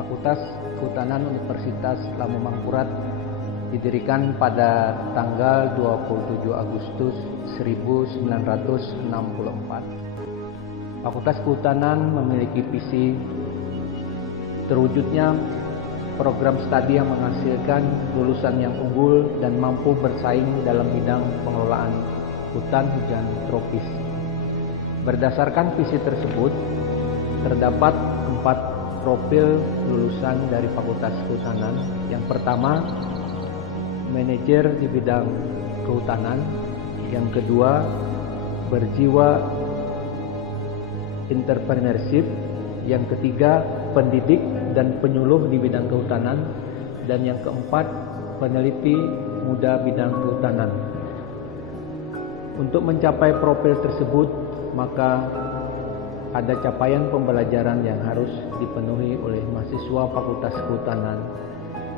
Fakultas Kehutanan Universitas Lampung Mangkurat didirikan pada tanggal 27 Agustus 1964. Fakultas Kehutanan memiliki visi terwujudnya program studi yang menghasilkan lulusan yang unggul dan mampu bersaing dalam bidang pengelolaan hutan hujan tropis. Berdasarkan visi tersebut, terdapat 4 profil lulusan dari Fakultas Kehutanan. Yang pertama, manajer di bidang kehutanan. Yang kedua, berjiwa entrepreneurship. Yang ketiga, pendidik dan penyuluh di bidang kehutanan. Dan yang keempat, peneliti muda bidang kehutanan. Untuk mencapai profil tersebut, maka ada capaian pembelajaran yang harus dipenuhi oleh mahasiswa Fakultas Kehutanan,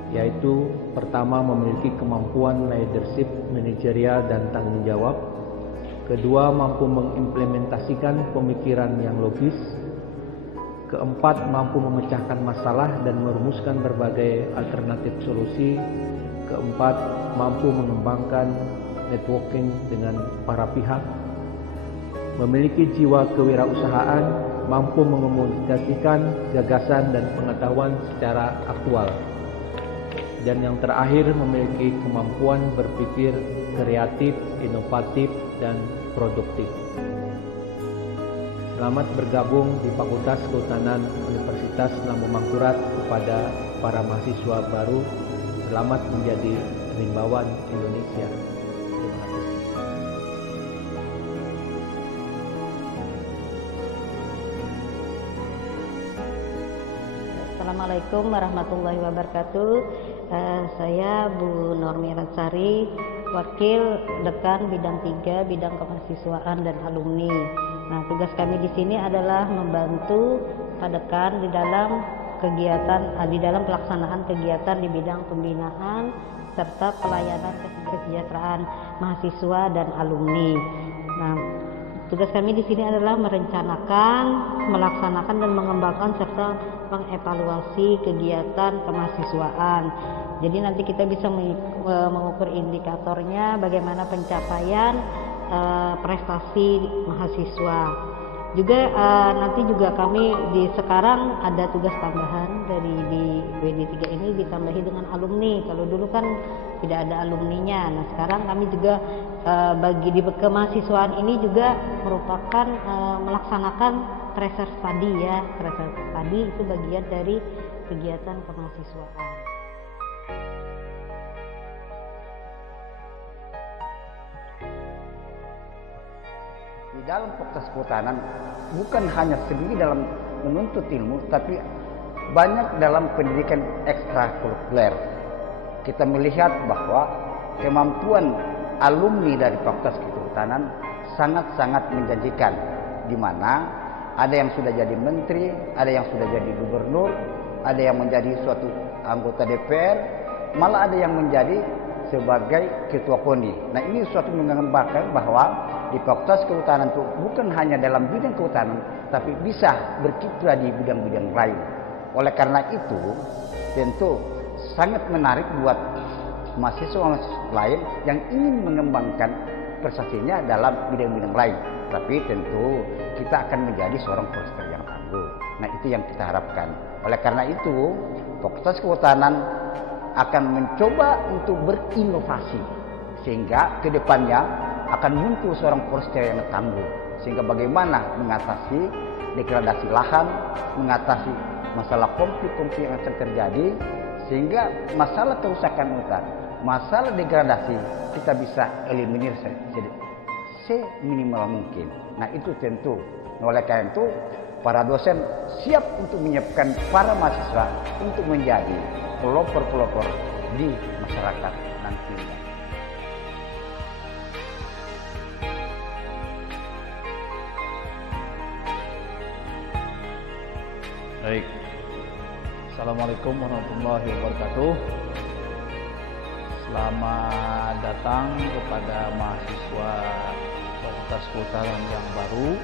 yaitu pertama, memiliki kemampuan leadership, manajerial, dan tanggung jawab. Kedua, mampu mengimplementasikan pemikiran yang logis. Keempat, mampu memecahkan masalah dan merumuskan berbagai alternatif solusi. Keempat, mampu mengembangkan networking dengan para pihak. Memiliki jiwa kewirausahaan, mampu mengomunikasikan gagasan dan pengetahuan secara aktual. Dan yang terakhir, memiliki kemampuan berpikir kreatif, inovatif, dan produktif. Selamat bergabung di Fakultas Kehutanan Universitas Lampung Mangkurat. Kepada para mahasiswa baru, selamat menjadi rimbawan Indonesia. Terima kasih. Assalamualaikum warahmatullahi wabarakatuh. Saya Bu Normi Ratsari, Wakil Dekan Bidang 3 Bidang Kemahasiswaan dan Alumni. Nah, tugas kami di sini adalah membantu Pak Dekan di dalam pelaksanaan kegiatan di bidang pembinaan serta pelayanan kesejahteraan mahasiswa dan alumni. Nah, tugas kami di sini adalah merencanakan, melaksanakan dan mengembangkan serta mengevaluasi kegiatan kemahasiswaan. Jadi nanti kita bisa mengukur indikatornya bagaimana pencapaian prestasi mahasiswa. Juga nanti juga kami sekarang ada tugas tambahan dari di WD3 ini ditambahi dengan alumni. Kalau dulu kan tidak ada alumninya. Nah, sekarang kami juga bagi di kemahasiswaan ini juga merupakan melaksanakan tracer study ya. Tracer study itu bagian dari kegiatan kemahasiswaan. Di dalam Fakultas Kehutanan bukan hanya sendiri dalam menuntut ilmu, tapi banyak dalam pendidikan ekstrakurikuler. Kita melihat bahwa kemampuan alumni dari Fakultas Kehutanan sangat-sangat menjanjikan, di mana ada yang sudah jadi menteri, ada yang sudah jadi gubernur, ada yang menjadi suatu anggota DPR, malah ada yang menjadi sebagai ketua KONI. Nah, ini suatu menggambarkan bahwa di Fakultas Kehutanan itu bukan hanya dalam bidang kehutanan, tapi bisa berkiprah di bidang-bidang lain. Oleh karena itu, tentu sangat menarik buat mahasiswa lain yang ingin mengembangkan prestasinya dalam bidang-bidang lain. Tapi tentu kita akan menjadi seorang forester yang tangguh. Nah, itu yang kita harapkan. Oleh karena itu, Fakultas Kehutanan akan mencoba untuk berinovasi sehingga ke depannya akan muncul seorang forester yang tangguh, sehingga bagaimana mengatasi degradasi lahan, mengatasi masalah konflik-konflik yang akan terjadi, sehingga masalah kerusakan hutan, masalah degradasi kita bisa eliminir seminimal mungkin. Nah, itu tentu. Oleh karena itu, para dosen siap untuk menyiapkan para mahasiswa untuk menjadi pelopor-pelopor di masyarakat nantinya. Baik. Assalamualaikum warahmatullahi wabarakatuh. Selamat datang kepada mahasiswa Fakultas Kehutanan yang baru.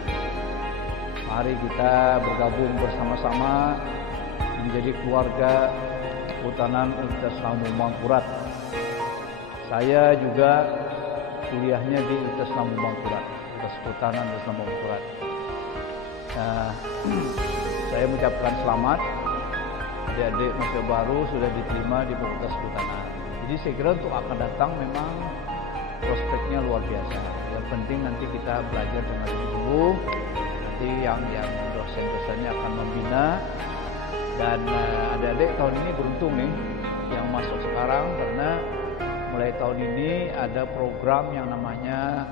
Mari kita bergabung bersama-sama menjadi keluarga Kehutanan Universitas Islam Mangkurat. Saya juga kuliahnya di Universitas Islam Mangkurat, Universitas Kehutanan Islam Mangkurat. Saya mengucapkan selamat, adik-adik mahasiswa baru sudah diterima di Fakultas Kehutanan. Jadi saya kira untuk akan datang memang prospeknya luar biasa. Yang penting nanti kita belajar dengan sungguh. Nanti yang dosen-dosennya akan membina. Dan adik-adik tahun ini beruntung nih yang masuk sekarang, karena mulai tahun ini ada program yang namanya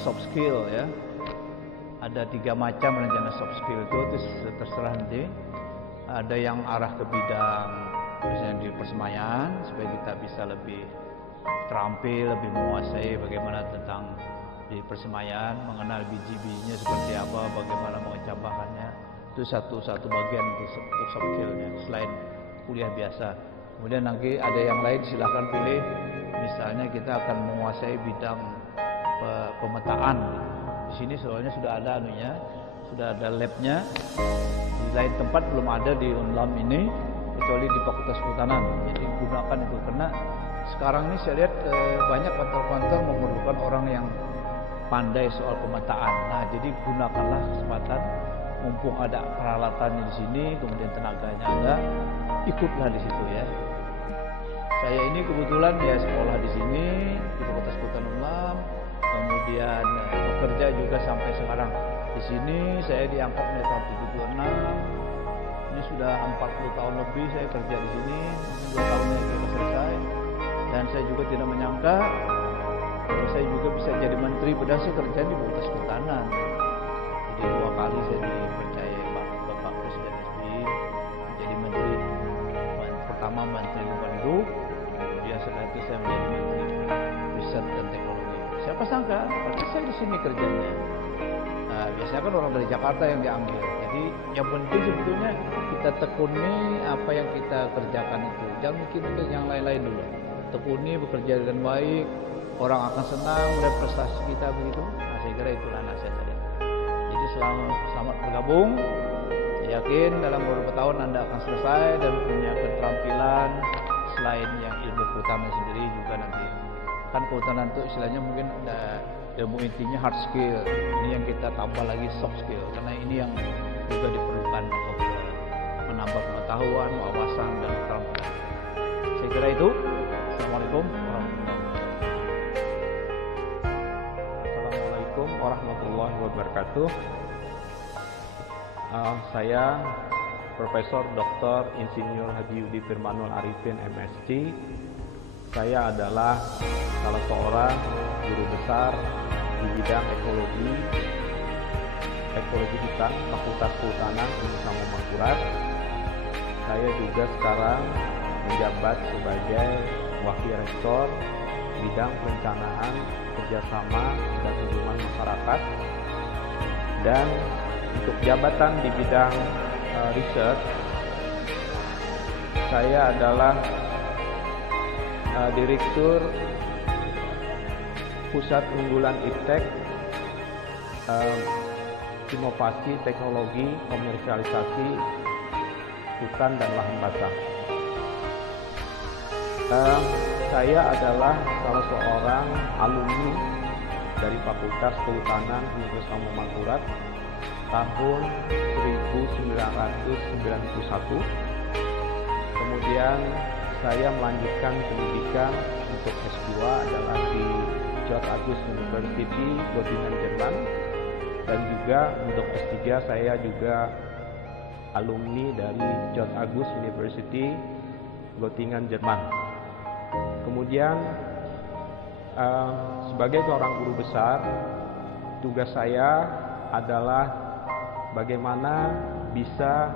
soft skill ya. Ada 3 macam rencana soft skill itu terserah nanti. Ada yang arah ke bidang misalnya di persemaian supaya kita bisa lebih terampil, lebih menguasai bagaimana tentang di persemaian, mengenal biji-bijinya seperti apa, bagaimana mengecam bahannya. Itu satu bagian untuk soft skill-nya selain kuliah biasa. Kemudian nanti ada yang lain, silahkan pilih. Misalnya kita akan menguasai bidang pemetaan. Di sini soalnya sudah ada anunya, sudah ada lab-nya. Di lain tempat belum ada di Unlam ini, kecuali di Fakultas Kehutanan. Jadi gunakan itu, karena sekarang ini saya lihat banyak kantor-kantor memerlukan orang yang pandai soal pemetaan. Nah, jadi gunakanlah kesempatan, mumpung ada peralatannya di sini, kemudian tenaganya ada, ikutlah di situ ya. Saya ini kebetulan ya sekolah di sini di Fakultas Kehutanan Unlam, kemudian bekerja juga sampai sekarang di sini. Saya diangkat dari tahun 76. Ini sudah 40 tahun lebih saya kerja di sini. 2 tahun lagi sudah selesai. Dan saya juga tidak menyangka kalau saya juga bisa jadi menteri, padahal saya kerja di Fakultas Kehutanan. Jadi 2 kali saya dipercaya Bapak Presiden SBY menjadi menteri. Pertama Menteri Lingkungan Hidup, kemudian setelah itu saya menjadi Menteri Riset dan Teknologi. Siapa sangka, padahal saya di sini kerjanya. Nah, biasanya kan orang dari Jakarta yang diambil. Jadi yang penting sebetulnya kita tekuni apa yang kita kerjakan itu. Jangan mikir yang lain-lain dulu. Tekuni, bekerja dengan baik, orang akan senang melihat prestasi kita begitu. Nah, saya kira itulah nasihat saya. Jadi selamat bergabung. Saya yakin dalam beberapa tahun Anda akan selesai dan punya keterampilan selain yang ilmu kehutanan sendiri juga nanti. Kan kehutanan itu istilahnya mungkin ada ilmu intinya hard skill. Ini yang kita tambah lagi soft skill, karena ini yang juga diperlukan untuk menambah pengetahuan, wawasan dan keterampilan. Saya kira itu. Assalamualaikum warahmatullahi wabarakatuh. Saya Profesor Dr. Insinyur Haji Yudi Firmanul Arifin MSc. Saya adalah salah seorang guru besar di bidang ekologi hutan Fakultas Kehutanan Universitas Mangkurat. Saya juga sekarang menjabat sebagai Wakil Rektor bidang perencanaan, kerjasama dan hubungan masyarakat. Dan untuk jabatan di bidang riset, saya adalah Direktur Pusat Unggulan Iptek Inovasi Teknologi Komersialisasi Hutan dan Lahan Basah. Saya adalah salah seorang alumni dari Fakultas Kehutanan Universitas Mangkurat tahun 1991. Kemudian saya melanjutkan pendidikan untuk S2 adalah di George Agus University, Göttingen, Jerman. Dan juga untuk S3 saya juga alumni dari George Agus University, Göttingen, Jerman. Kemudian sebagai seorang guru besar, tugas saya adalah bagaimana bisa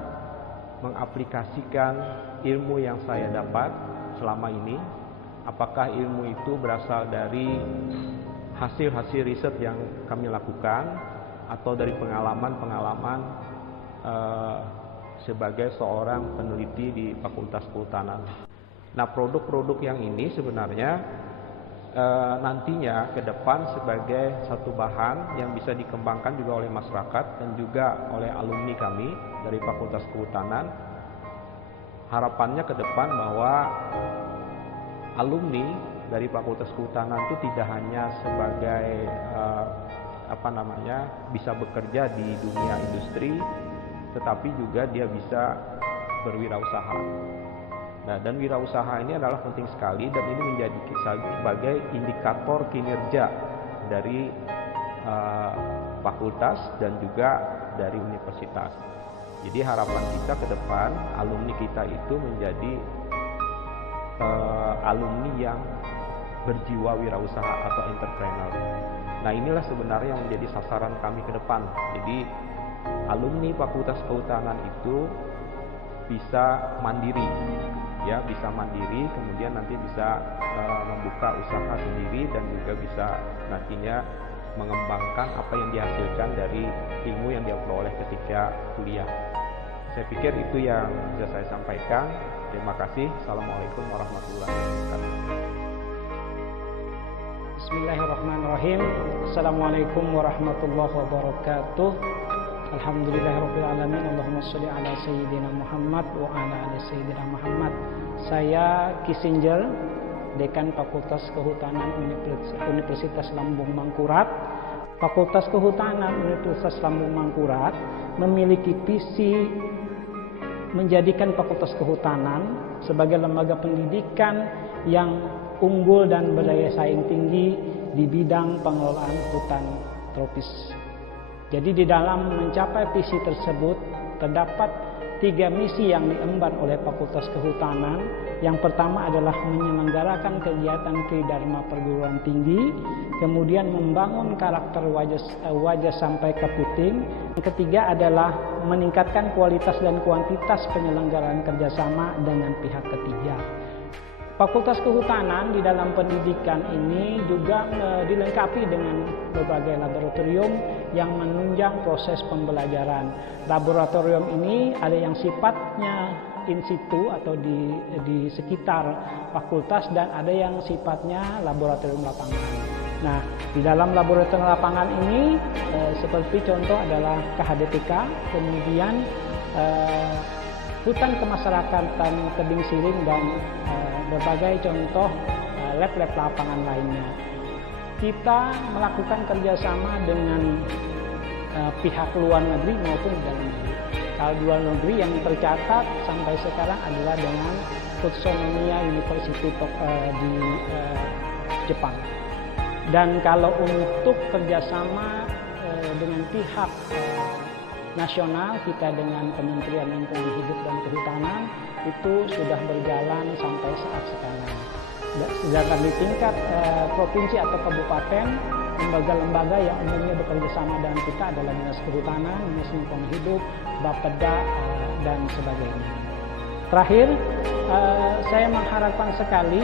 mengaplikasikan ilmu yang saya dapat selama ini. Apakah ilmu itu berasal dari hasil-hasil riset yang kami lakukan atau dari pengalaman-pengalaman sebagai seorang peneliti di Fakultas Kehutanan. Nah, produk-produk yang ini sebenarnya nantinya ke depan sebagai satu bahan yang bisa dikembangkan juga oleh masyarakat dan juga oleh alumni kami dari Fakultas Kehutanan. Harapannya ke depan bahwa alumni dari Fakultas Kehutanan itu tidak hanya sebagai bisa bekerja di dunia industri, tetapi juga dia bisa berwirausaha. Nah, dan wirausaha ini adalah penting sekali dan ini menjadi sebagai indikator kinerja dari fakultas dan juga dari universitas. Jadi harapan kita ke depan alumni kita itu menjadi alumni yang berjiwa wirausaha atau entrepreneur. Nah, inilah sebenarnya yang menjadi sasaran kami ke depan. Jadi alumni Fakultas Kehutanan itu bisa mandiri, ya, bisa mandiri, kemudian nanti bisa membuka usaha sendiri dan juga bisa nantinya mengembangkan apa yang dihasilkan dari ilmu yang dia peroleh ketika kuliah. Saya pikir itu yang bisa saya sampaikan. Terima kasih. Assalamualaikum warahmatullahi wabarakatuh. Bismillahirrahmanirrahim. Assalamualaikum warahmatullahi wabarakatuh. Alhamdulillahirabbil alamin. Allahumma sholli ala sayyidina Muhammad wa ala ali sayyidina Muhammad. Saya Kissinger, Dekan Fakultas Kehutanan Universitas Lambung Mangkurat. Fakultas Kehutanan Universitas Lambung Mangkurat memiliki visi menjadikan Fakultas Kehutanan sebagai lembaga pendidikan yang unggul dan berdaya saing tinggi di bidang pengelolaan hutan tropis. Jadi di dalam mencapai visi tersebut terdapat 3 misi yang diemban oleh Fakultas Kehutanan. Yang pertama adalah menyelenggarakan kegiatan tridharma perguruan tinggi, kemudian membangun karakter wajah sampai ke puting. Yang ketiga adalah meningkatkan kualitas dan kuantitas penyelenggaraan kerjasama dengan pihak ketiga. Fakultas Kehutanan di dalam pendidikan ini juga dilengkapi dengan berbagai laboratorium yang menunjang proses pembelajaran. Laboratorium ini ada yang sifatnya in situ atau di sekitar fakultas dan ada yang sifatnya laboratorium lapangan. Nah, di dalam laboratorium lapangan ini seperti contoh adalah KHDPK, kemudian hutan kemasyarakatan Tebing Siring dan berbagai contoh lab-lab lapangan lainnya. Kita melakukan kerjasama dengan pihak luar negeri maupun di dalam negeri. Kalau luar negeri yang tercatat sampai sekarang adalah dengan Utsunomiya University di Jepang. Dan kalau untuk kerjasama dengan pihak nasional, kita dengan Kementerian Lingkungan Hidup dan Kehutanan itu sudah berjalan sampai saat sekarang. Sedangkan di tingkat provinsi atau kabupaten, lembaga-lembaga yang umumnya bekerja sama dengan kita adalah Dinas Kehutanan, Dinas Lingkungan Hidup, Bapeda, dan sebagainya. Terakhir, saya mengharapkan sekali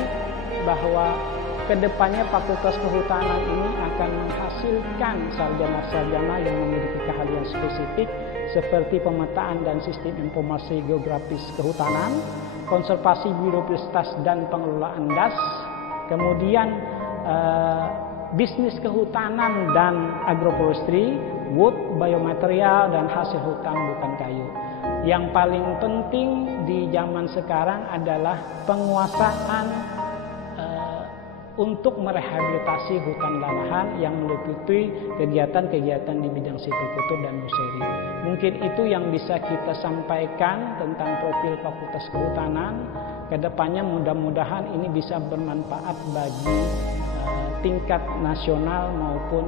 bahwa kedepannya Fakultas Kehutanan ini akan menghasilkan sarjana-sarjana yang memiliki keahlian spesifik seperti pemetaan dan sistem informasi geografis kehutanan, konservasi biodiversitas dan pengelolaan das, kemudian bisnis kehutanan dan agroforestry, wood, biomaterial, dan hasil hutan bukan kayu. Yang paling penting di zaman sekarang adalah penguasaan untuk merehabilitasi hutan lahan yang meliputi kegiatan-kegiatan di bidang silvicultur dan museri. Mungkin itu yang bisa kita sampaikan tentang profil Fakultas Kehutanan. Kedepannya mudah-mudahan ini bisa bermanfaat bagi tingkat nasional maupun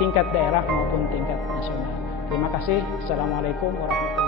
tingkat daerah maupun tingkat nasional. Terima kasih. Assalamualaikum warahmatullahi wabarakatuh.